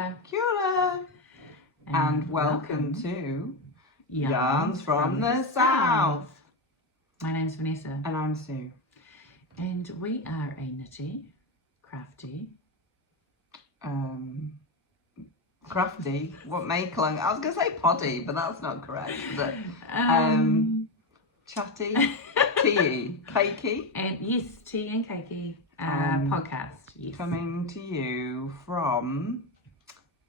ora. Kia ora. And welcome to Yarns from the South. My name's Vanessa. And I'm Sue. And we are a nitty, crafty, what makeling? I was going to say poddy, but that's not correct, is it? Chatty, tea, cakey. And yes, tea and cakey podcast. Yes. Coming to you from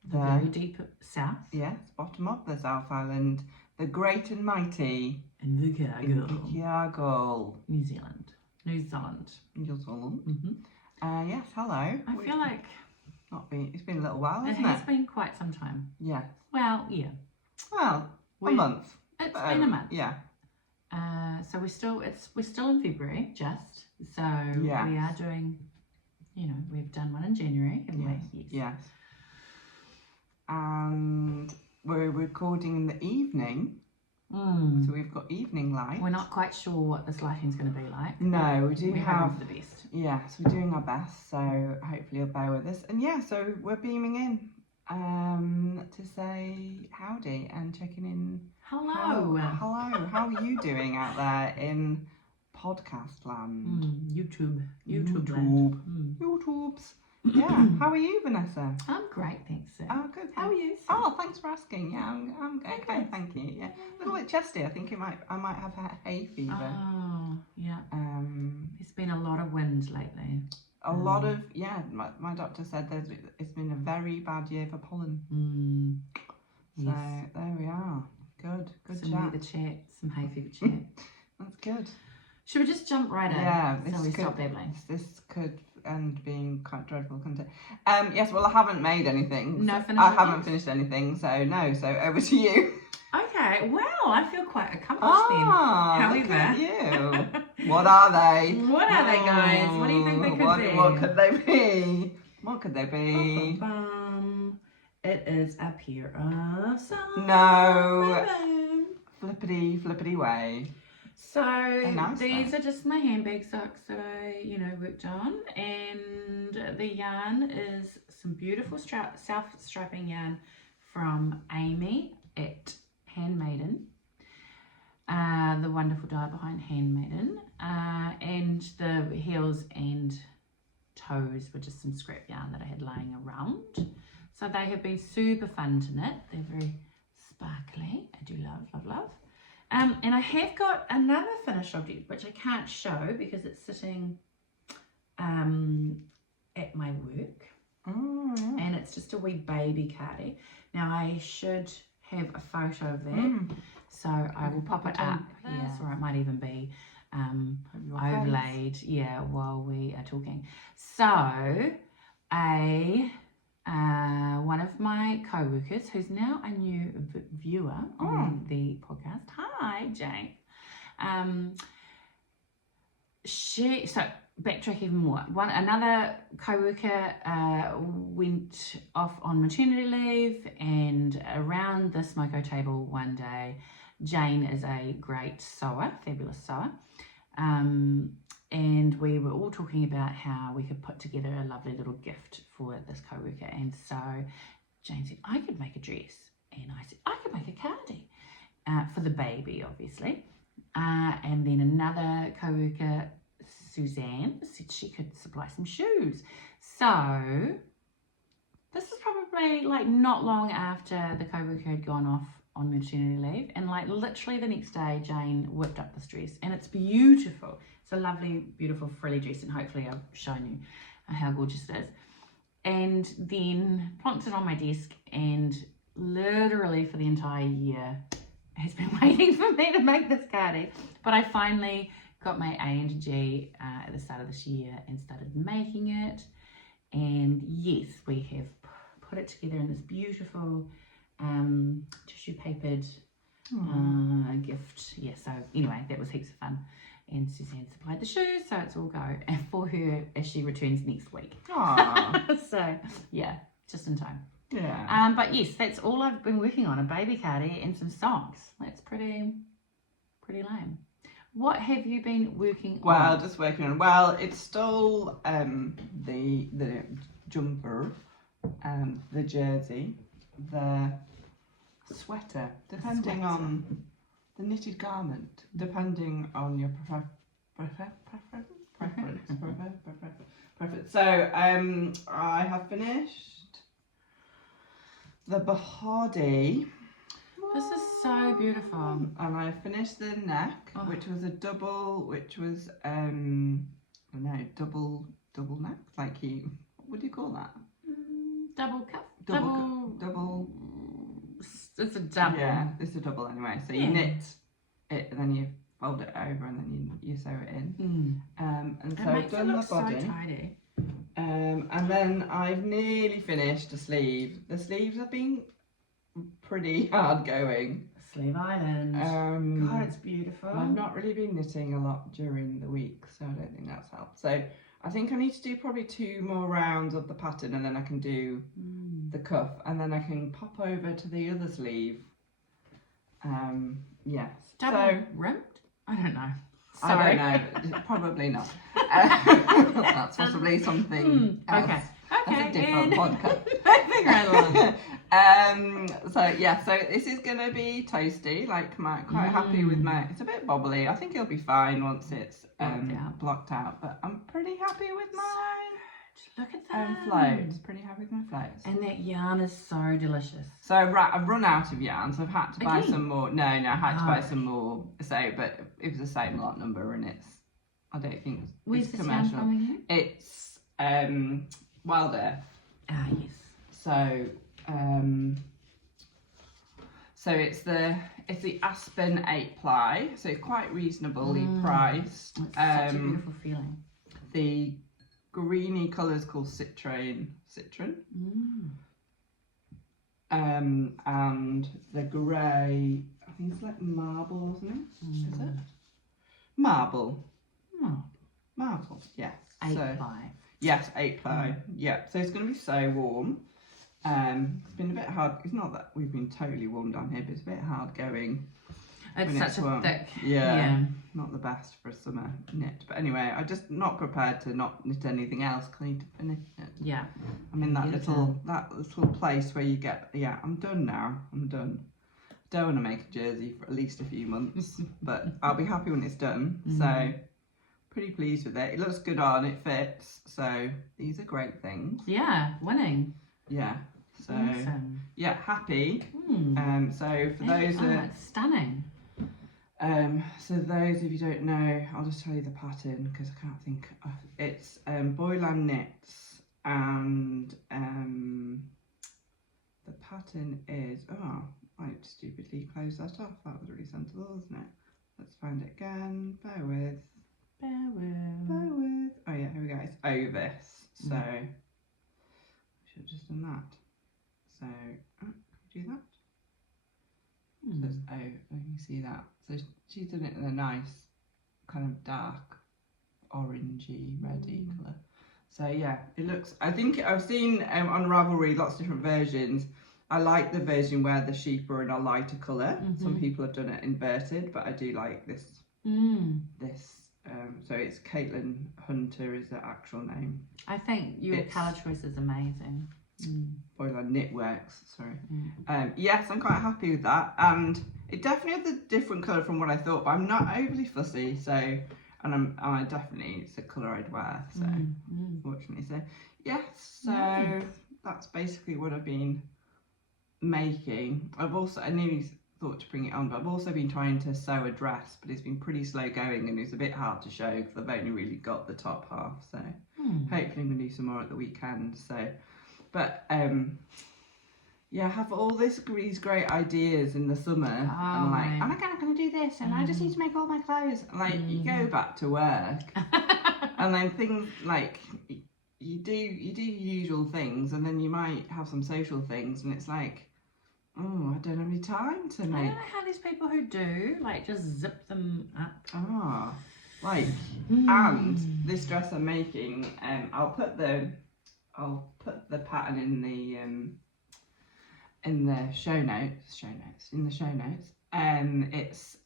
the very deep south. Yes, bottom of the South Island, the great and mighty Invercargill, New Zealand. Mm-hmm. Yes, hello. I feel like it's been a little while, hasn't it? It has been quite some time. Yes. Well, yeah. Well, a month. It's been a month. Yeah. So we're still in February, just so yes. We are doing. We've done one in January, haven't we? Yes. And we're recording in the evening. So we've got evening light. We're not quite sure what this lighting's going to be like. No, we have the best. Yes, we're doing our best, so hopefully you'll bear with us. And yeah, so we're beaming in to say howdy and checking in. Hello. Hello. How are you doing out there in podcast land? YouTubes. Yeah. How are you, Vanessa? I'm great, thanks, sir. Oh, good. How are you, sir? Oh, thanks for asking. Yeah, I'm okay. Thank you. Yeah, a little bit chesty. I think I might have hay fever. Oh, yeah. There's been a lot of wind lately. A lot of My doctor said it's been a very bad year for pollen. So yes. There we are. Good some chat. Weather chat, some hay fever chat. That's good. Should we just jump right in? Yeah. So we stop babbling. This could end being quite dreadful, couldn't it? Yes. Well, I haven't made anything. No, I haven't finished anything. So no. So over to you. Okay. Well, I feel quite accomplished then. However, look at you. What are they? What are they, guys? What do you think they could be? What could they be? What could they be? It is a pair of socks. No. Flippity way. So nice these are just my handbag socks that I, worked on, and the yarn is some beautiful self-striping yarn from Amy at Handmaiden, the wonderful dye behind Handmaiden, and the heels and toes were just some scrap yarn that I had lying around. So they have been super fun to knit. They're very sparkly. I do love. And I have got another finished object which I can't show because it's sitting at my work. And it's just a wee baby cardi. Now I should have a photo of that, so I will pop it up. Yes, or it might even be overlaid. Yeah, while we are talking. So one of my co-workers, who's now a new viewer on the podcast. Hi, Jane. So backtrack even more. Another co-worker went off on maternity leave, and around the smoko table one day, Jane is a great sewer, fabulous sewer. And we were all talking about how we could put together a lovely little gift for this co-worker. And so Jane said, I could make a dress. And I said, I could make a cardi for the baby, obviously. And then another co-worker, Suzanne, said she could supply some shoes. So this was probably not long after the co-worker had gone off on maternity leave, and literally the next day Jane whipped up this dress, and it's beautiful. It's a lovely, beautiful frilly dress, and hopefully I've shown you how gorgeous it is. And then plonked it on my desk, and literally for the entire year has been waiting for me to make this cardi. But I finally got my A and G at the start of this year and started making it, and yes, we have put it together in this beautiful tissue papered gift. Yeah, so anyway, that was heaps of fun, and Suzanne supplied the shoes, so it's all go and for her as she returns next week. So yeah, just in time. Yeah. But yes, that's all I've been working on, a baby cardi and some socks. That's pretty lame. What have you been working on? Well, just working on, it's still the jumper the jersey, the sweater, depending on the knitted garment, depending on your preference. So I have finished the body. This is so beautiful. And I finished the neck, which was a double, which was double neck, like what do you call that? Double cuff. Double. It's a double. Yeah, it's a double anyway. So you knit it, and then you fold it over, and then you sew it in. And so I've done the body. So tidy. And then I've nearly finished the sleeve. The sleeves have been pretty hard going. Sleeve Island. God, it's beautiful. I've not really been knitting a lot during the week, so I don't think that's helped. So I think I need to do probably 2 more rounds of the pattern, and then I can do the cuff, and then I can pop over to the other sleeve. Yes. Double rimmed? I don't know. Sorry. I don't know. Probably not. That's possibly something else. Okay. That's a different podcast. So yeah, so this is gonna be toasty. Like, quite happy with my. It's a bit bobbly. I think it'll be fine once it's blocked out. But I'm pretty happy with my. Look at that. Floats. Pretty happy with my floats. And that yarn is so delicious. So I've run out of yarn, so I've had to buy some more. No, I had to buy some more. So, but it was the same lot number, and I don't think it's commercial. It's Wild Earth. Ah, yes. So so it's the Aspen 8-ply, so it's quite reasonably priced. It's such a beautiful feeling. The greeny colour is called Citron. And the grey, I think it's like marble, isn't it? Is it? Marble, yes. 8-ply. Yes, 8-ply. Yeah, so it's going to be so warm. It's been a bit hard. It's not that we've been totally warm down here, but it's a bit hard going. It's such a thick. Yeah, not the best for a summer knit. But anyway, I'm just not prepared to not knit anything else because I need to finish it. Yeah. I'm in that little place where you get. Yeah, I'm done now. I'm done. Don't want to make a jersey for at least a few months, but I'll be happy when it's done. So. Pretty pleased with it. It looks good on, it fits. So these are great things. Yeah, winning. Yeah. So awesome. yeah, happy. So for those it's stunning. So those of you who don't know, I'll just tell you the pattern because I can't think of it's Boylan Knits, and the pattern is I stupidly closed that off. That was really sensible, wasn't it? Let's find it again. Bear with. Oh yeah, here we go. It's Ovis. So I should have just done that. So do that. So it's you see that. So she's done it in a nice kind of dark orangey reddy colour. So yeah, it looks. I think I've seen on Ravelry lots of different versions. I like the version where the sheep are in a lighter colour. Some people have done it inverted, but I do like this. This. So it's Caitlin Hunter is the actual name. I think your colour choice is amazing. Boylan Knitworks, sorry. Yes, I'm quite happy with that, and it definitely has a different colour from what I thought, but I'm not overly fussy. So, and I definitely it's a colour I'd wear. So, fortunately, so yes. So that's basically what I've been making. I nearly thought to bring it on, but I've also been trying to sew a dress, but it's been pretty slow going and it's a bit hard to show because I've only really got the top half. So hopefully I'm gonna do some more at the weekend. So, but yeah, I have all these great ideas in the summer. And I'm like, oh my god, I'm gonna do this, and I just need to make all my clothes. Like you go back to work, and then things like you do usual things, and then you might have some social things, and it's like. Oh, I don't have any time to make. I don't know how these people who do, like, just zip them up. And this dress I'm making, I'll put the pattern in the show notes. It's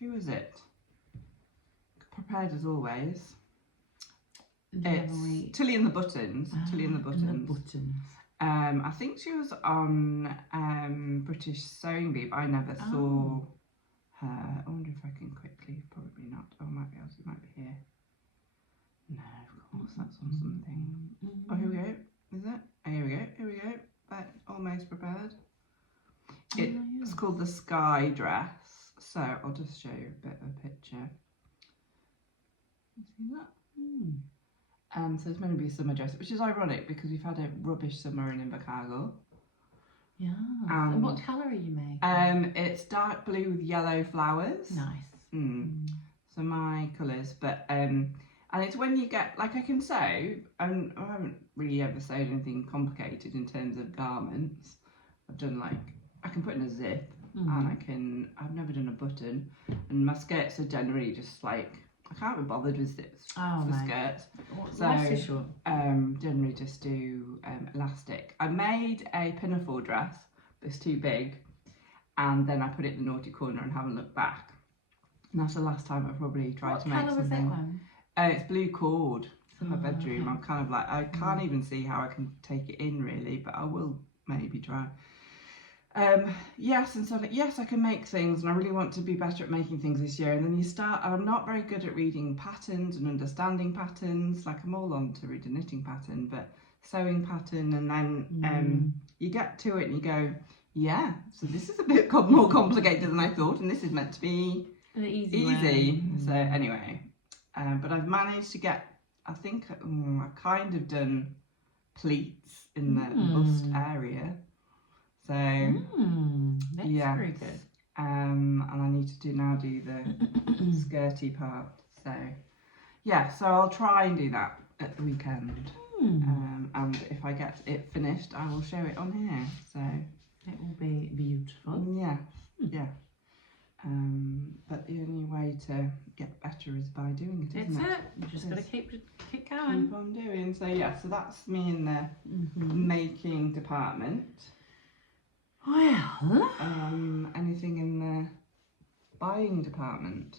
who was it? Prepared as always. It's Tilly and the Buttons. Tilly and the Buttons. I think she was on British Sewing Bee, but I never saw her. I wonder if I can quickly. Probably not. Oh, might be else. It might be here. No, of course, that's on something. Oh, here we go. Is it? Oh, here we go. Here we go. But almost prepared. It's called the Sky Dress. So I'll just show you a bit of a picture. You see that? So it's meant to be a summer dress, which is ironic because we've had a rubbish summer in Invercargill. Yeah. And what colour are you making? It's dark blue with yellow flowers. Nice. So my colours, but and it's when you get, like, I can sew, and I haven't really ever sewed anything complicated in terms of garments. I've done, like, I can put in a zip, and I've never done a button, and my skirts are generally just like, I can't be bothered with zips for skirts. So generally just do elastic. I made a pinafore dress that's too big, and then I put it in the naughty corner and haven't looked back. And that's the last time I probably tried to make something. What colour was that one? It's blue cord. It's in my bedroom. Okay. I'm kind of like, I can't even see how I can take it in really, but I will maybe try. Yes, and so yes, I can make things, and I really want to be better at making things this year. And then you start, I'm not very good at reading patterns and understanding patterns. Like, I'm all on to read a knitting pattern, but sewing pattern, and then you get to it and you go, yeah, so this is a bit more complicated than I thought, and this is meant to be easy. So anyway, but I've managed to get, I think I've kind of done pleats in the bust area. So that's very good. And I need to do the skirty part. So yeah, so I'll try and do that at the weekend. And if I get it finished, I will show it on here. So it will be beautiful. Yeah, yeah. But the only way to get better is by doing it, isn't it? That's it. You just got to keep going. Keep on doing. So yeah, so that's me in the making department. Well, anything in the buying department?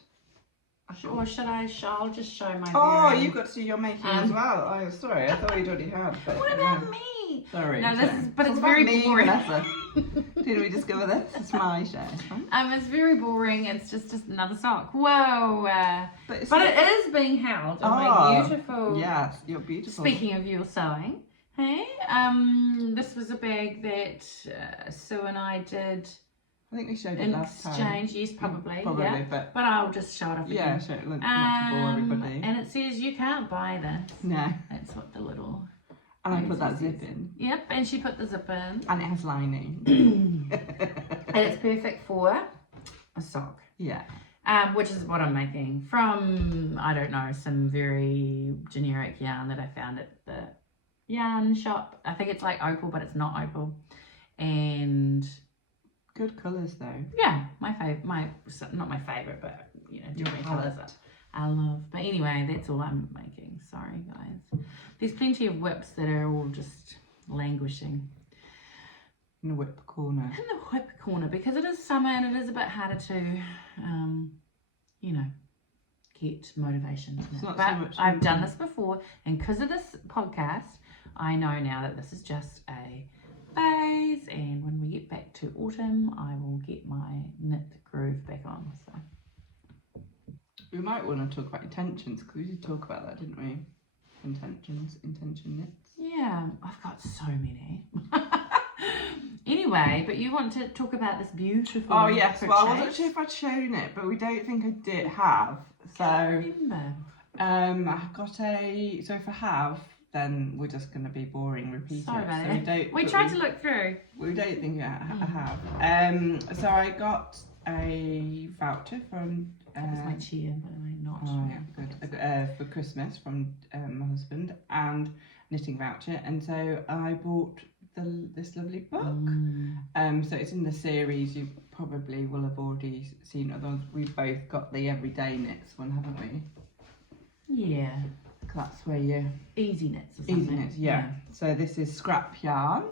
Or should I? I'll just show my. Oh, you've got to do your making as well. Oh, sorry, I thought you'd already had. But what about me? Sorry. No, this is, but it's very boring. Vanessa. Did we discover this? It's my show. It's very boring. It's just another sock. Whoa. But it is being held in my beautiful. Yes, you're beautiful. Speaking of your sewing. Hey, this was a bag that Sue and I did. I think we showed it last time. Exchange, yes, probably, yeah. But I'll just show it off again. Yeah, show it, not to bore everybody. And it says you can't buy this. No. That's what the little. And I put that zip in. Yep, and she put the zip in. And it has lining. And it's perfect for a sock. Yeah. Which is what I'm making from, I don't know, some very generic yarn that I found at the yarn shop. I think it's like opal, but it's not opal. And good colours though. Yeah, not my favourite, but you know, different colours I love. But anyway, that's all I'm making. Sorry guys. There's plenty of whips that are all just languishing in the whip corner. In the whip corner, because it is summer and it is a bit harder to you know, get motivation. But I've done this before, and because of this podcast, I know now that this is just a phase, and when we get back to autumn, I will get my knit groove back on. So we might want to talk about intentions, because we did talk about that, didn't we? Intention knits. Yeah, I've got so many. Anyway, but you want to talk about this beautiful. Oh yes, well I wasn't sure if I'd shown it, but we don't think I did have. So I remember. I've got a. So if I have, then we're just going to be boring repeating. Sorry about it. We tried to look through. We don't think I have. So I got a voucher from. That was my cheer, by the way, not. Oh yeah, good. For Christmas from my husband, and knitting voucher, and so I bought this lovely book. So it's in the series. You probably will have already seen it. Otherwise, we've both got the everyday knits one, haven't we? Yeah. That's where you easy knits or something. Easy knits, yeah. So this is scrap yarn.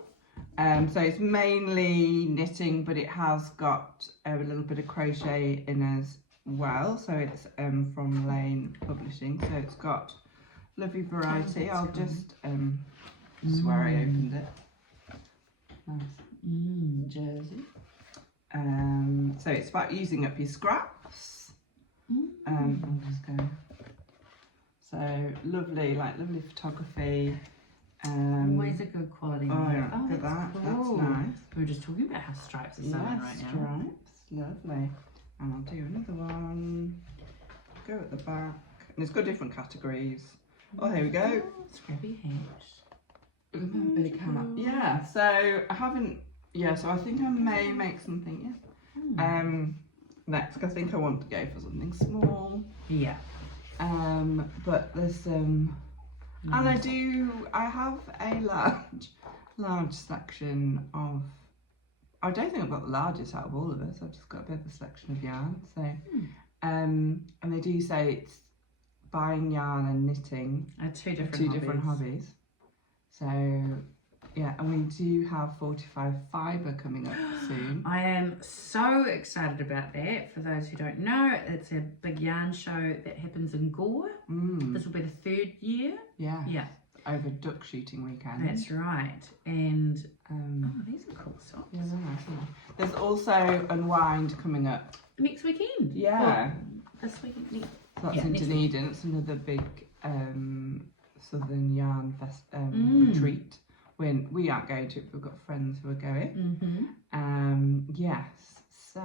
So it's mainly knitting, but it has got a little bit of crochet in as well. So it's from Lane Publishing. So it's got lovely variety. Oh, I'll that's cool. just swear I opened it. Nice. Jersey. So it's about using up your scraps. I'll just go. So lovely, like lovely photography. Always a good quality. Oh yeah, look at that. Cool. That's nice. We were just talking about how stripes are selling right now. Stripes, lovely. And I'll do another one. Go at the back, and it's got different categories. Oh, here we go. Oh, scrappy hash. Big hat. Yeah. So I haven't. Yeah. So I think I may make something. Yeah. Next, I think I want to go for something small. Yeah. But there's some. And I have a large selection of, I don't think I've got the largest out of all of us, I've just got a bit of a selection of yarn, so, and they do say it's buying yarn and knitting are two different different hobbies. So, yeah, and we do have 45 Fibre coming up soon. I am so excited about that. For those who don't know, it's a big yarn show that happens in Gore. This will be the 3rd year. Yeah. Yeah. Over duck shooting weekend. That's right. And oh, these are cool socks. Yeah, they're nice, aren't they? There's also Unwind coming up. Next weekend. Yeah. This weekend. So that's in Dunedin. It's another big Southern Yarn retreat. When we aren't going to, we've got friends who are going. Yes, so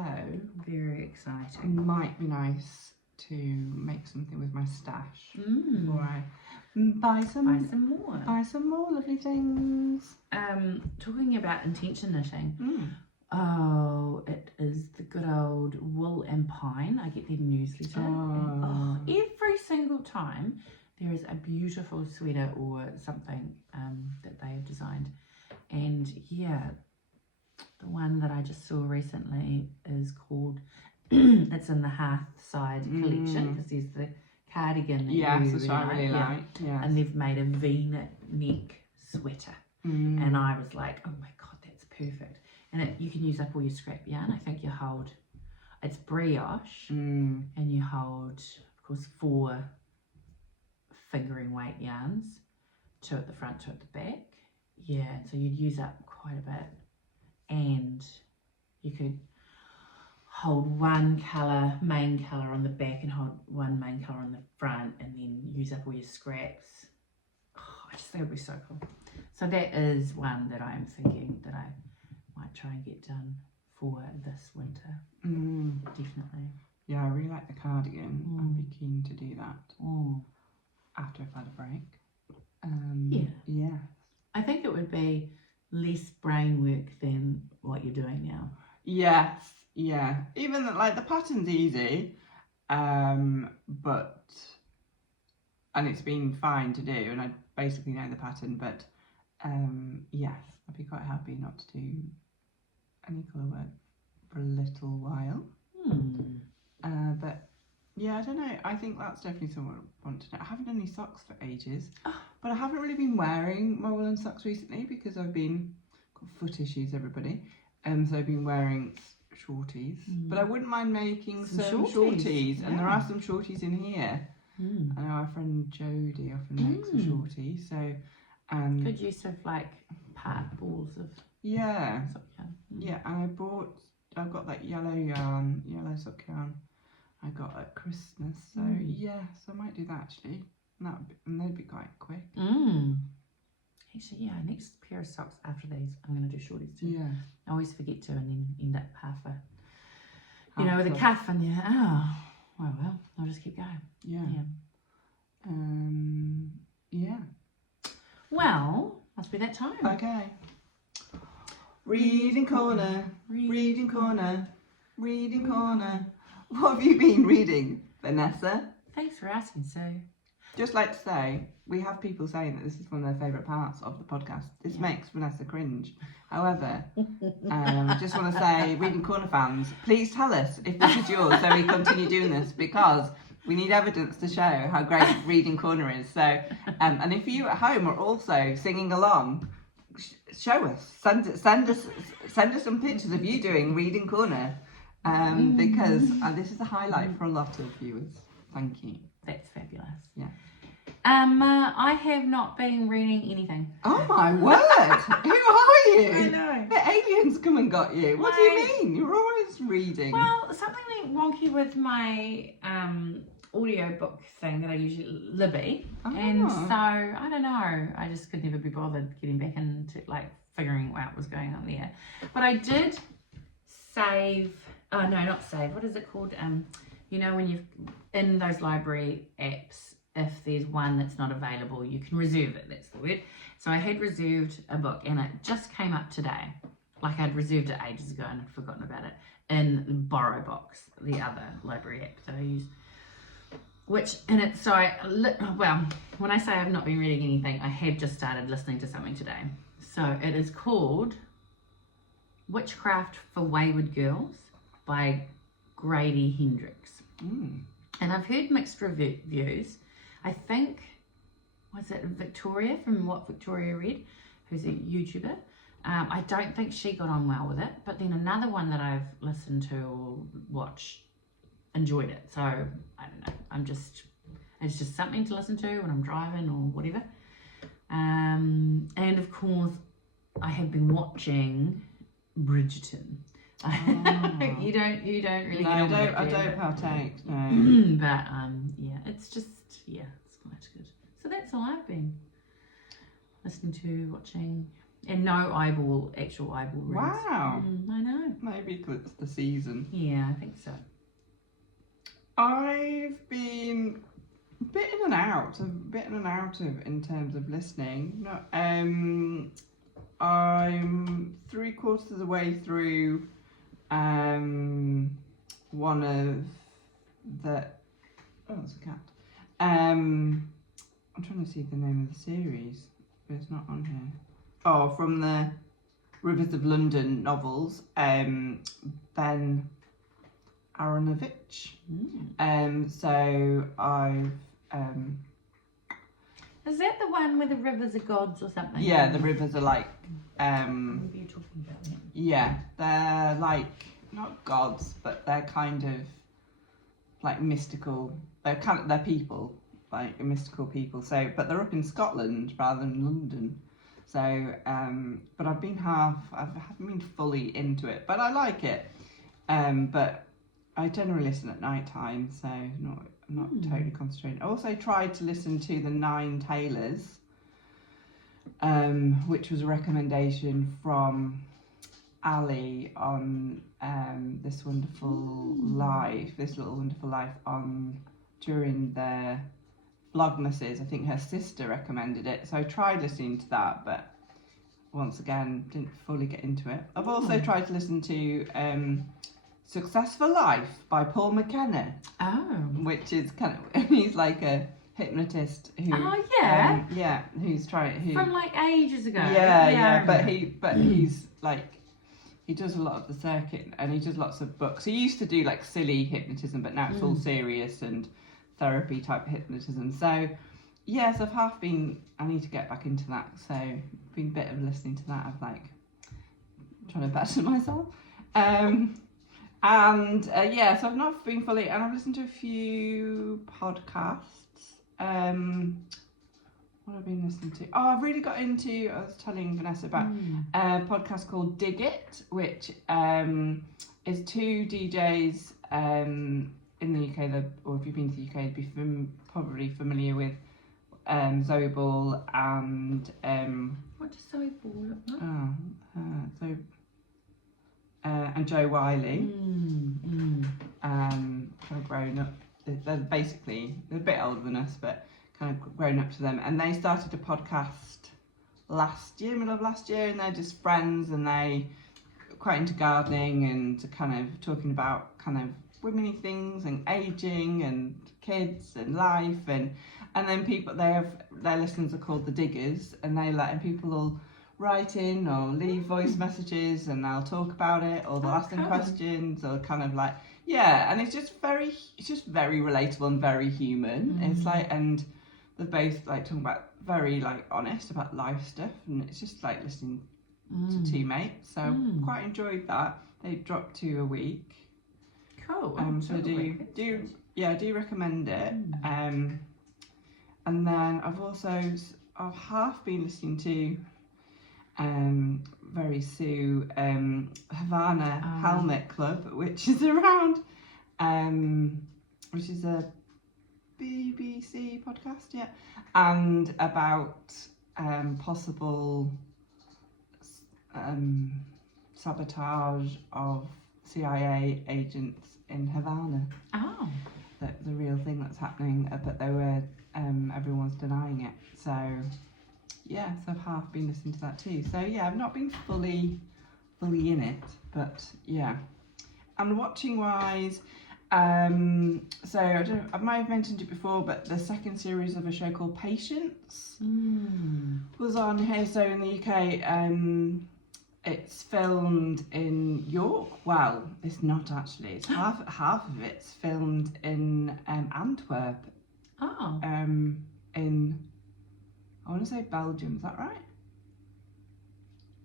very exciting. It might be nice to make something with my stash before I buy some more lovely things. Talking about intention knitting. Oh, it is the good old Wool and Pine. I get their newsletter. And, every single time there is a beautiful sweater or something that they have designed. And yeah, the one that I just saw recently is called, it's in the Hearthside collection, because there's the cardigan that you really like. Yes. And they've made a V-neck sweater. And I was like, oh my God, that's perfect. And you can use up all your scrap yarn. I think you hold, it's brioche, and you hold, of course, 4 fingering weight yarns, 2 at the front, 2 at the back. Yeah, so you'd use up quite a bit, and you could hold one colour, main colour on the back, and hold one main colour on the front, and then use up all your scraps. Oh, I just think it would be so cool. So that is one that I'm thinking that I might try and get done for this winter. Definitely. Yeah, I really like the cardigan. I'd be keen to do that after I've had a break. Yeah. I think it would be less brain work than what you're doing now. Yes, yeah. Even like the pattern's easy, but and it's been fine to do, and I basically know the pattern. But yes, I'd be quite happy not to do any colour work for a little while. But yeah, I don't know. I think that's definitely something I want to know. I haven't done any socks for ages, but I haven't really been wearing my woolen socks recently because I've got foot issues, everybody. So I've been wearing shorties. But I wouldn't mind making some shorties. And there are some shorties in here. I know our friend Jodie often makes a shorty. So good use of like part balls of sock yarn. Yeah, and I've got that yellow sock yarn I got at Christmas, so so I might do that actually, and they'd be quite quick. Actually, next pair of socks after these, I'm going to do shorties too. Yeah, I always forget to, and then end up half with a cuff, and well, I'll just keep going. Yeah. Well, must be that time. Okay. Reading corner, reading corner, reading corner. What have you been reading, Vanessa? Thanks for asking, Sue. Just like to say, we have people saying that this is one of their favourite parts of the podcast. This makes Vanessa cringe. However, just want to say, Reading Corner fans, please tell us if this is yours so we continue doing this, because we need evidence to show how great Reading Corner is. So, and if you at home are also singing along, show us. Send us some pictures of you doing Reading Corner. Because this is a highlight for a lot of viewers. Thank you. That's fabulous. Yeah. I have not been reading anything. Oh my word! Who are you? I know. The aliens come and got you. What do you mean? You're always reading. Well, something went wonky with my audiobook thing that I usually, Libby. And so, I don't know. I just could never be bothered getting back into, like, figuring out what was going on there. But I did save, no, not save. What is it called? You know, when you've, in those library apps, if there's one that's not available, you can reserve it, that's the word. So I had reserved a book and it just came up today. Like I'd reserved it ages ago and I'd forgotten about it in Borrow Box, the other library app that I use. Which, and it's, so well, when I say I've not been reading anything, I have just started listening to something today. So it is called Witchcraft for Wayward Girls by Grady Hendrix. And I've heard mixed reviews. I think, was it Victoria from What Victoria Read, who's a YouTuber? I don't think she got on well with it, but then another one that I've listened to or watched enjoyed it. So, I don't know, it's just something to listen to when I'm driving or whatever. And of course, I have been watching Bridgerton. Oh. you don't really. No, I don't partake. No. But yeah, it's just it's quite good. So that's all I've been listening to, watching, and no actual eyeball reads. Wow. I know. Maybe it's the season. Yeah, I think so. I've been a bit in and out of in terms of listening. No, I'm 3/4 of the way through one of the it's a cat. I'm trying to see the name of the series, but it's not on here. Oh, from the Rivers of London novels, Ben Aaronovitch. So I've is that the one where the rivers are gods or something? Yeah, the rivers are like maybe you're talking about that. Yeah, they're like not gods, but they're kind of like mystical. They're people, like mystical people. So, but they're up in Scotland rather than London. So, but I haven't been fully into it, but I like it. But I generally listen at night time, so I'm not totally concentrating. I also tried to listen to the 9 Tailors, which was a recommendation from Ali on this little wonderful life on during their Vlogmases. I think her sister recommended it, so I tried listening to that, but once again didn't fully get into it. I've also tried to listen to Successful Life by Paul McKenna. Which is he's like a hypnotist who who's trying from like ages ago. But he's like he does a lot of the circuit and he does lots of books. He used to do like silly hypnotism, but now it's all serious and therapy type hypnotism. So yes, I need to get back into that. So been a bit of listening to that of like trying to better myself. So I've not been fully, and I've listened to a few podcasts. What have I been listening to? Oh, I've really got into, I was telling Vanessa about a podcast called Dig It, which is 2 DJs in the UK, or if you've been to the UK, you'd be probably familiar with Zoe Ball and... what does Zoe Ball look like? And Joe Wiley, kind of grown up. They're a bit older than us, but kind of grown up to them. And they started a podcast middle of last year, and they're just friends, and they quite into gardening and kind of talking about kind of women-y things and aging and kids and life, and then people, their listeners are called the Diggers, and people will write in or leave voice messages and they'll talk about it, or they'll ask them questions, or kind of like and it's just very relatable and very human. It's like, and they're both like talking about very like honest about life stuff, and it's just like listening to 2 mates. So quite enjoyed that. They drop 2 a week. Cool. So do recommend it. And then I've half been listening to very Sue Havana Helmet Club, which is around which is a BBC podcast, yeah, and about possible sabotage of CIA agents in Havana. Oh. The real thing that's happening, but they were everyone's denying it. So yeah, so I've half been listening to that too. So yeah, I've not been fully in it, but yeah. And watching wise, so I might have mentioned it before, but the second series of a show called Patience was on here. So in the UK, it's filmed in York. Well, it's not actually. It's half of it's filmed in Antwerp. Oh. In I want to say Belgium. Is that right?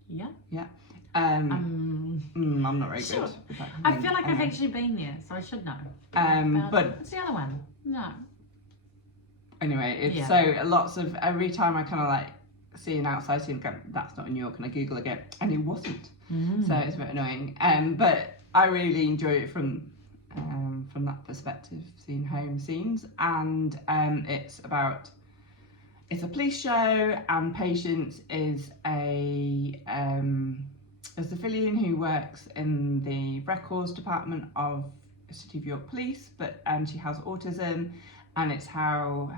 Yeah. Yeah. I'm not very sure. good. I feel like I've actually been there, so I should know. But what's the other one? No. Anyway, it's so lots of every time I kind of like see an outside scene, go, that's not in New York, and I Google again, and it wasn't. So it's a bit annoying. But I really enjoy it from that perspective, seeing home scenes, and it's a police show, and Patience is a civilian who works in the records department of City of York Police, and she has autism, and it's how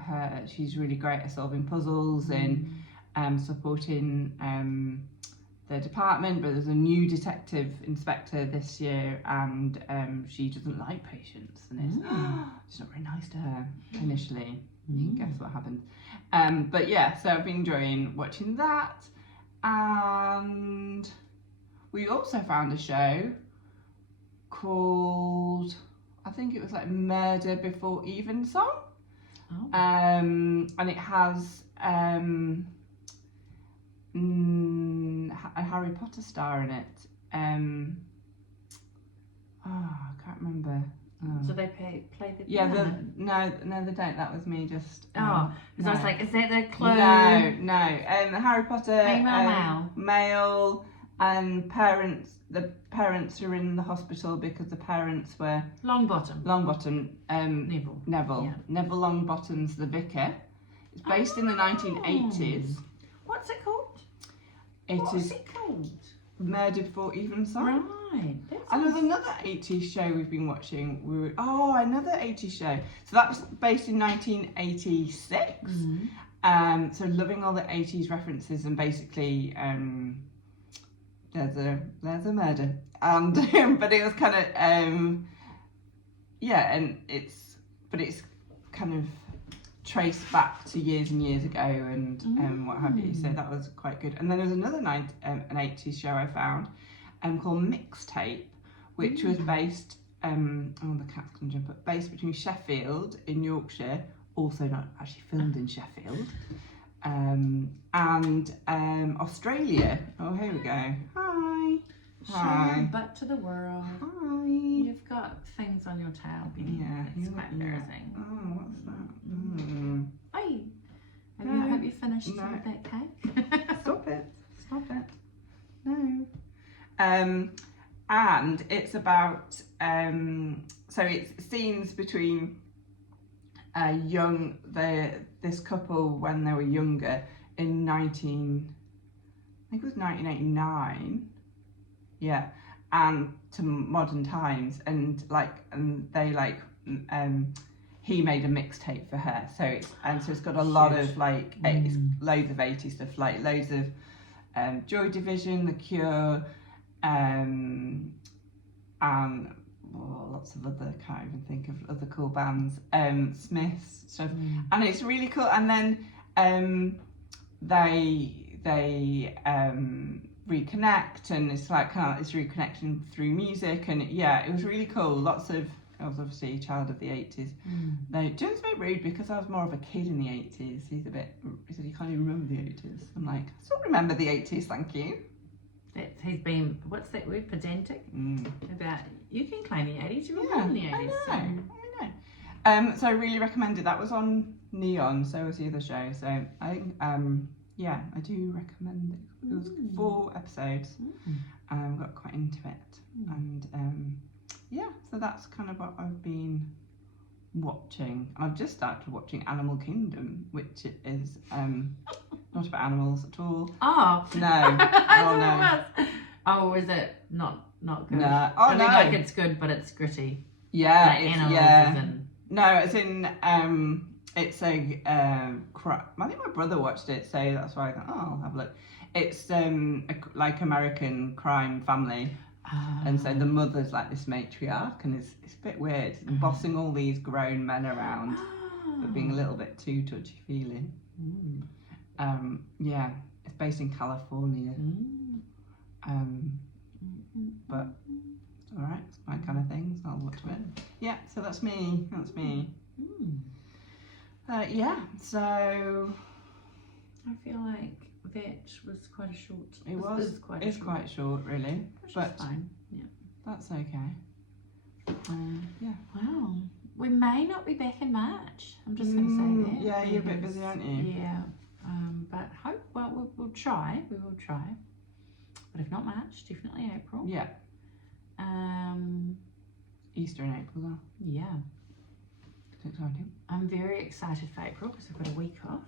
she's really great at solving puzzles and supporting the department. But there's a new detective inspector this year, and she doesn't like Patience, and it's not very nice to her initially. You can guess what happens. But yeah, so I've been enjoying watching that, and we also found a show called, I think it was like Murder Before EvenSong. And it has a Harry Potter star in it. I can't remember. So they play the piano? No, they don't. That was me just. Because I was like, is that the clue? No. Harry Potter. Female, male, and the parents are in the hospital because the parents were Longbottom. Neville. Yeah. Neville Longbottom's the vicar. It's based in the 1980s. What's it called? What's it called? Murder Before EvenSong. Right. And there's another 80s show we've been watching. Another 80s show. So that was based in 1986. So loving all the 80s references, and basically there's a murder, and but it was kind of and it's kind of traced back to years and years ago, and what have you. So that was quite good. And then there's another an 80s show I found called Mixtape, which was based the cat's gonna jump up, based between Sheffield in Yorkshire, also not actually filmed in Sheffield, and Australia. Oh, here we go. Hi. Showing butt to the world. Hi. You've got things on your tail. It's quite embarrassing. Oh, what's that? I hope you finished with that cake. Stop it. No. And it's about so it's scenes between this couple when they were younger in 1989. Yeah, and to modern times, and they he made a mixtape for her, so it's got a lot of it's loads of 80s stuff, like loads of Joy Division, The Cure, and lots of other, can't even think of other cool bands, Smiths stuff, and it's really cool. And then they reconnect, and it's like kind of this reconnection through music, and it was really cool. I was obviously a child of the 80s. Though Joe's a bit rude because I was more of a kid in the 80s. He said you can't even remember the 80s. I'm like, I still remember the 80s, thank you. He's been, what's that word, pedantic? About, you can claim the 80s, you were born in the 80s. I know. So I really recommend it. That was on neon, so was the other show. So I think, yeah, I do recommend it. It was 4 episodes. Got quite into it, and yeah, so that's kind of what I've been watching. I've just started watching Animal Kingdom, which is not about animals at all. Oh No, I oh thought no, it was. Oh, is it not good? no, oh I mean, no, like it's good, but it's gritty. yeah, Like it's, animals yeah, isn't. no, it's in it's a I think my brother watched it, so that's why I thought, oh, I'll have a look. It's like American crime family. And so the mother's like this matriarch, and it's a bit weird, bossing all these grown men around, but being a little bit too touchy-feely. Yeah, it's based in California. But it's all right, it's my kind of thing, so I'll watch it. Yeah, so that's me. Yeah, so I feel like that was quite a short. it's quite short, really, but fine. Yeah, that's okay. Yeah. Wow, we may not be back in March. I'm just going to say that. Yeah, you're a bit busy, aren't you? Yeah, but we'll try. We will try. But if not March, definitely April. Yeah. Easter in April, though. Yeah. It's exciting. I'm very excited for April because I've got a week off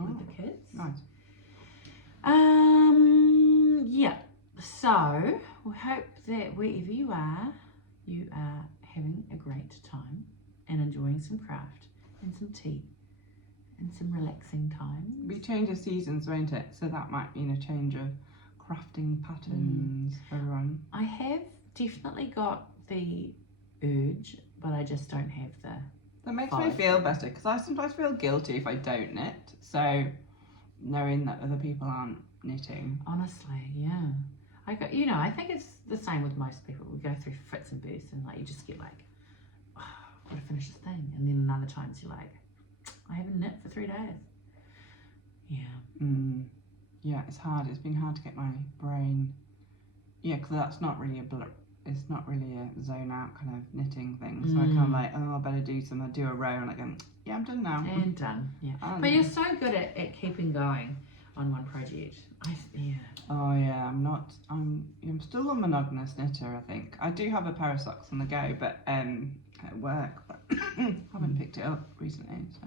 with the kids. Nice. Yeah. So we hope that wherever you are having a great time and enjoying some craft and some tea and some relaxing time. We change of seasons, won't it? So that might mean a change of crafting patterns for everyone. I have definitely got the urge, but I just don't have the. That makes me feel better because I sometimes feel guilty if I don't knit. So knowing that other people aren't knitting. Honestly, yeah. I think it's the same with most people. We go through fits and bursts, and like you just get like, oh, I've got to finish this thing, and then another times you're like, I haven't knit for 3 days. Yeah. Yeah, it's hard. It's been hard to get my brain. Yeah, because that's not really it's not really a zone out kind of knitting thing. So I kind of like, oh, I better do some. I do a row and I go, yeah, I'm done now. And done. Yeah. But you're so good at keeping going on one project. Yeah. Oh yeah, I'm still a monogamous knitter, I think. I do have a pair of socks on the go, but at work, but haven't picked it up recently. So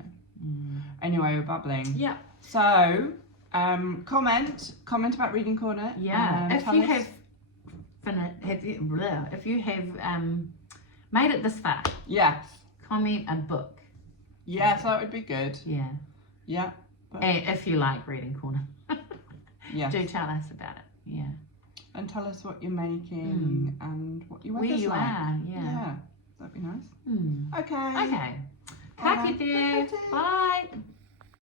anyway, we're babbling. Yeah. So comment about Reading Corner. Yeah. If you have made it this far, yes, comment a book. Yes, that would be good. Yeah. Yeah. And if you like Reading Corner. Yes. Do tell us about it. Yeah. And tell us what you're making and what your weather's where you like. are. Yeah. Yeah. That'd be nice. Okay. Okay. Ka kite. Bye.